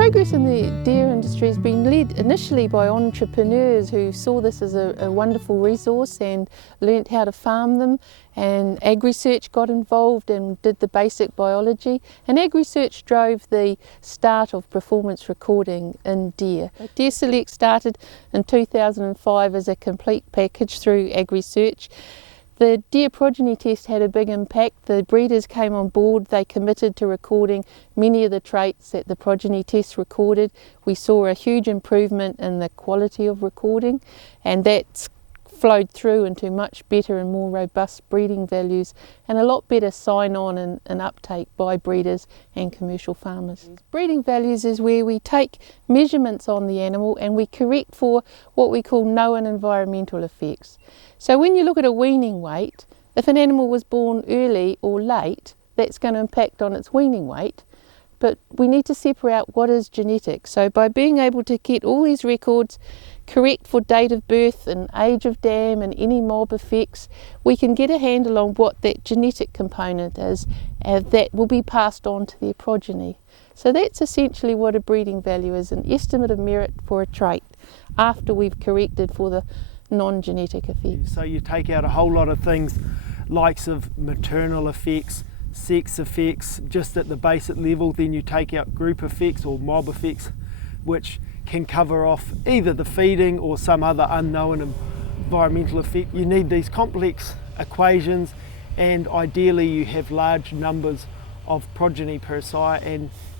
Progress in the deer industry has been led initially by entrepreneurs who saw this as a wonderful resource and learnt how to farm them, and AgResearch got involved and did the basic biology, and AgResearch drove the start of performance recording in deer. Deer Select started in 2005 as a complete package through AgResearch. The deer progeny test had a big impact. The breeders came on board, they committed to recording many of the traits that the progeny test recorded. We saw a huge improvement in the quality of recording, and that's flowed through into much better and more robust breeding values and a lot better sign-on and uptake by breeders and commercial farmers. Breeding values is where we take measurements on the animal and we correct for what we call known environmental effects. So when you look at a weaning weight, if an animal was born early or late, that's going to impact on its weaning weight. But we need to separate out what is genetic. So by being able to get all these records correct for date of birth and age of dam and any mob effects, we can get a handle on what that genetic component is that will be passed on to their progeny. So that's essentially what a breeding value is, an estimate of merit for a trait after we've corrected for the non-genetic effects. So you take out a whole lot of things, likes of maternal effects, sex effects, just at the basic level. Then you take out group effects or mob effects, which can cover off either the feeding or some other unknown environmental effect. You need these complex equations, and ideally you have large numbers of progeny per sire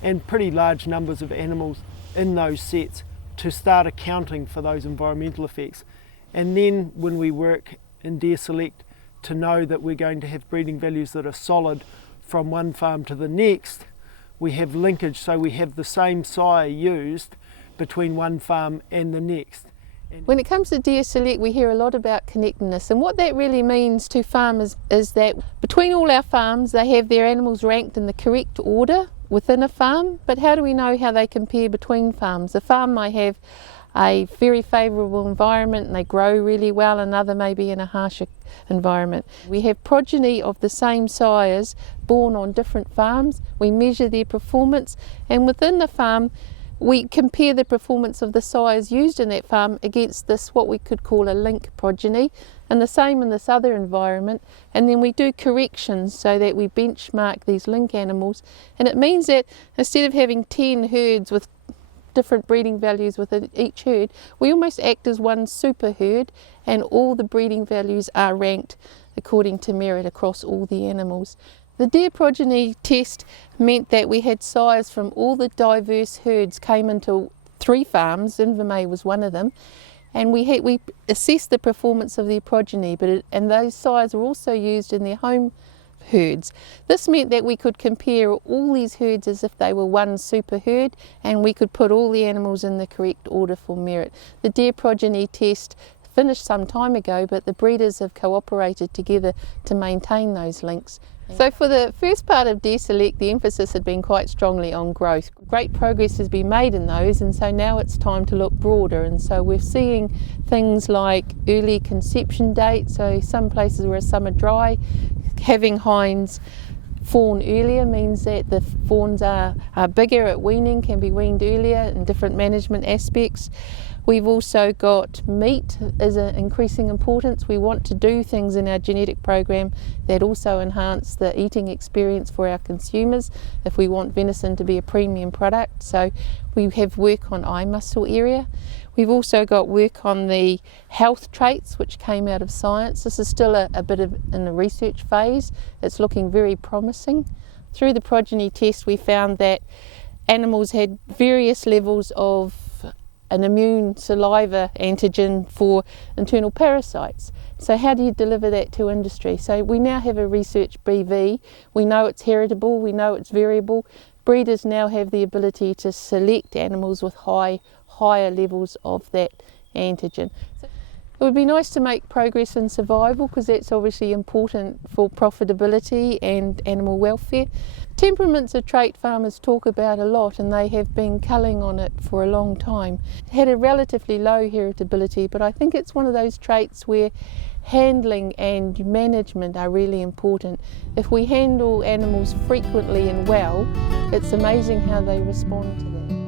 and pretty large numbers of animals in those sets to start accounting for those environmental effects. And then when we work in Deer Select to know that we're going to have breeding values that are solid from one farm to the next, we have linkage, so we have the same sire used between one farm and the next. When it comes to Deer Select, we hear a lot about connectedness, and what that really means to farmers is that between all our farms they have their animals ranked in the correct order within a farm, but how do we know how they compare between farms? A farm might have a very favourable environment and they grow really well, another may be in a harsher environment. We have progeny of the same sires born on different farms, we measure their performance, and within the farm we compare the performance of the sires used in that farm against this, what we could call a link progeny, and the same in this other environment, and then we do corrections so that we benchmark these link animals, and it means that instead of having 10 herds with different breeding values within each herd, we almost act as one super herd, and all the breeding values are ranked according to merit across all the animals. The deer progeny test meant that we had sires from all the diverse herds came into 3 farms, Invermay was one of them, and we assessed the performance of their progeny, and those sires were also used in their home herds. This meant that we could compare all these herds as if they were one super herd, and we could put all the animals in the correct order for merit. The deer progeny test finished some time ago, but the breeders have cooperated together to maintain those links. So for the first part of Deer Select, the emphasis had been quite strongly on growth. Great progress has been made in those, and so now it's time to look broader, and so we're seeing things like early conception date, so some places where some are dry, having hinds fawn earlier means that the fawns are bigger at weaning, can be weaned earlier in different management aspects. We've also got meat as an increasing importance. We want to do things in our genetic program that also enhance the eating experience for our consumers if we want venison to be a premium product. So we have work on eye muscle area. We've also got work on the health traits which came out of science. This is still a bit in the research phase. It's looking very promising. Through the progeny test we found that animals had various levels of an immune saliva antigen for internal parasites. So how do you deliver that to industry? So we now have a research BV. We know it's heritable, we know it's variable. Breeders now have the ability to select animals with higher levels of that antigen. So it would be nice to make progress in survival because that's obviously important for profitability and animal welfare. Temperament's a trait farmers talk about a lot, and they have been culling on it for a long time. It had a relatively low heritability, but I think it's one of those traits where handling and management are really important. If we handle animals frequently and well, it's amazing how they respond to that.